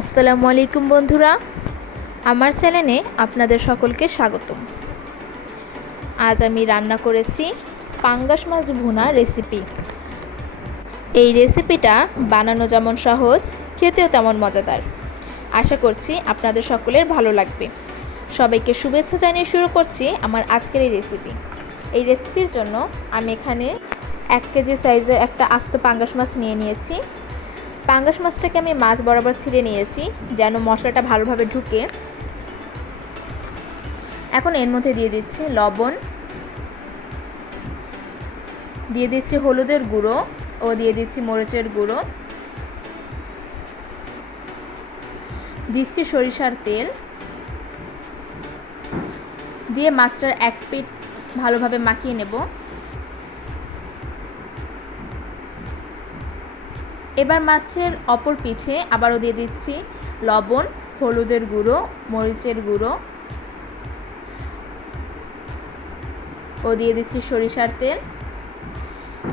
আসসালামু আলাইকুম বন্ধুরা। আমার চ্যানেলে আপনাদের সকলকে স্বাগতম। আজ আমি রান্না করেছি পাঙ্গাস মাছ ভুনা রেসিপি। এই রেসিপিটা বানানো যেমন সহজ, খেতেও তেমন মজাদার। আশা করছি আপনাদের সকলের ভালো লাগবে। সবাইকে শুভেচ্ছা জানিয়ে শুরু করছি আমার আজকের এই রেসিপি। এই রেসিপির জন্য আমি এখানে এক কেজি সাইজের একটা আস্ত পাঙ্গাস মাছ নিয়ে নিয়েছি। পাঙ্গাস মাছটাকে আমি মাছ বরাবর ছিঁড়ে নিয়েছি, যেন মশলাটা ভালোভাবে ঢুকে। এখন এর মধ্যে দিয়ে দিচ্ছি লবণ, দিয়ে দিচ্ছি হলুদের গুঁড়ো ও দিয়ে দিচ্ছি মরিচের গুঁড়ো। দিচ্ছি সরিষার তেল। দিয়ে মাছটার এক পিঠ ভালোভাবে মাখিয়ে নেব। এবার মাছের অপর পিঠে আবারও দিয়ে দিচ্ছি লবণ, হলুদের গুঁড়ো, মরিচের গুঁড়ো। ও দিয়ে দিচ্ছি সরিষার তেল।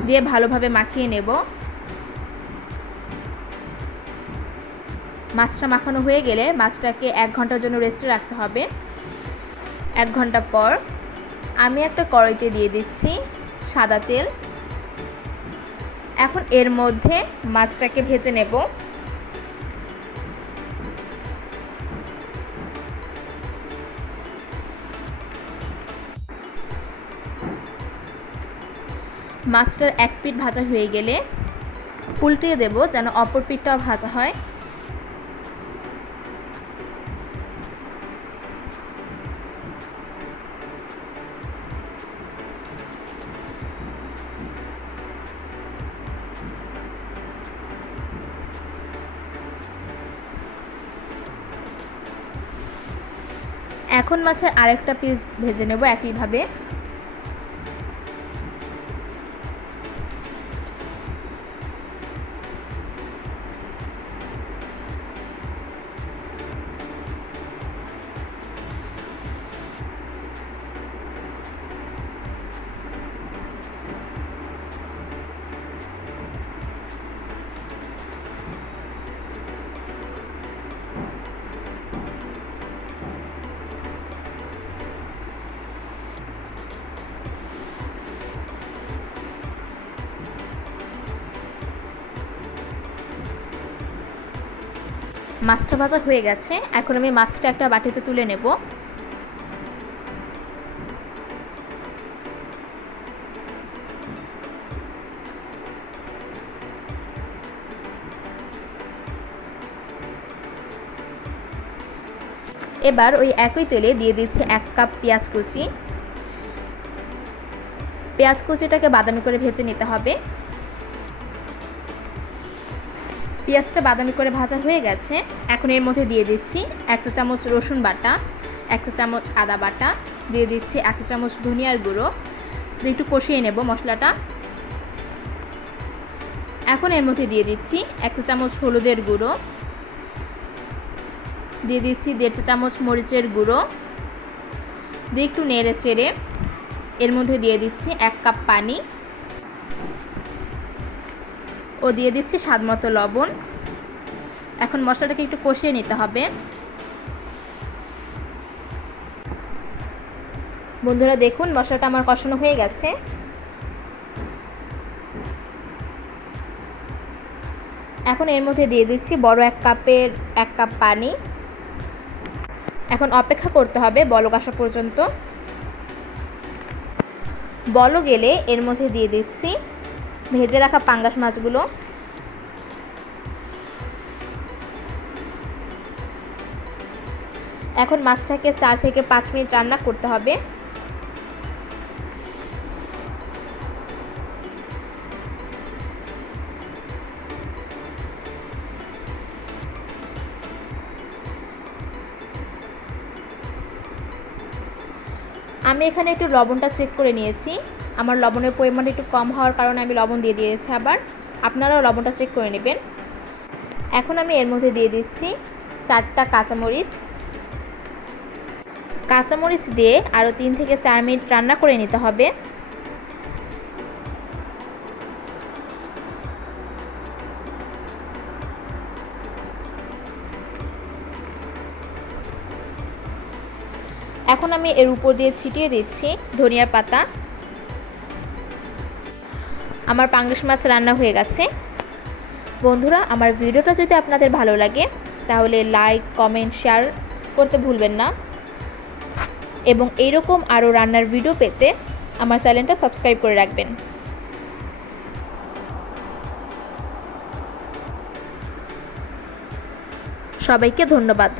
দিয়ে ভালোভাবে মাখিয়ে নেব। মাছটা মাখানো হয়ে গেলে মাছটাকে এক ঘণ্টার জন্য রেস্টে রাখতে হবে। এক ঘণ্টা পর আমি একটা কড়াইতে দিয়ে দিচ্ছি সাদা তেল। এখন এর মধ্যে মাছটাকে ভেজে নেব। মাছটার এক পিঠ ভাজা হয়ে গেলে উল্টিয়ে দেব যেন অপর পিঠটাও ভাজা হয়। এখন মাছের আরেকটা পিস ভেজে নেব একইভাবে। মাছটা ভাজা হয়ে গেছে। এখন আমি মাছটা একটা বাটিতে তুলে নেব। এবার ওই একই তেলে দিয়ে দিচ্ছে এক কাপ পেঁয়াজ কুচি। পেঁয়াজ কুচিটাকে বাদামি করে ভেজে নিতে হবে। পেঁয়াজটা বাদামি করে ভাজা হয়ে গেছে। এখন এর মধ্যে দিয়ে দিচ্ছি এক চা চামচ রসুন বাটা, এক চা চামচ আদা বাটা, দিয়ে দিচ্ছি এক চা চামচ ধনিয়ার গুঁড়ো। একটু কষিয়ে নেব মশলাটা। এখন এর মধ্যে দিয়ে দিচ্ছি এক চা চামচ হলুদের গুঁড়ো। দিয়ে দিচ্ছি দেড় চামচ মরিচের গুঁড়ো। দিয়ে একটু নেড়ে চেড়ে এর মধ্যে দিয়ে দিচ্ছি এক কাপ পানি। ও দিয়ে দিচ্ছি স্বাদ মতো লবণ। এখন মশলাটাকে একটু কষিয়ে নিতে হবে। বন্ধুরা দেখুন, মশলাটা আমার কষানো হয়ে গেছে। এখন এর মধ্যে দিয়ে দিচ্ছি বড় এক কাপের এক কাপ পানি। এখন অপেক্ষা করতে হবে বলক আসা পর্যন্ত। বল গেলে এর মধ্যে দিয়ে দিচ্ছি ভেজে রাখা পাঙ্গাস মাছগুলো। এখন মাছটাকে চার থেকে পাঁচ মিনিট রান্না করতে হবে। আমি এখানে একটু লবণটা চেক করে নিয়েছি। আমার লবণের পরিমাণ একটু কম হওয়ার কারণে আমি লবণ দিয়ে দিয়েছি আবার। আপনারাও লবণটা চেক করে নেবেন। এখন আমি এর মধ্যে দিয়ে দিচ্ছি চারটা কাঁচামরিচ। কাঁচামরিচ দিয়ে আরও তিন থেকে চার মিনিট রান্না করে নিতে হবে। এখন আমি এর উপর দিয়ে ছিটিয়ে দিচ্ছি ধনিয়ার পাতা। আমার পাঙ্গাস মাছ রান্না হয়ে গেছে। বন্ধুরা, আমার ভিডিওটা যদি আপনাদের ভালো লাগে, তাহলে লাইক কমেন্ট শেয়ার করতে ভুলবেন না। এবং এইরকম আরও রান্নার ভিডিও পেতে আমার চ্যানেলটা সাবস্ক্রাইব করে রাখবেন। সবাইকে ধন্যবাদ।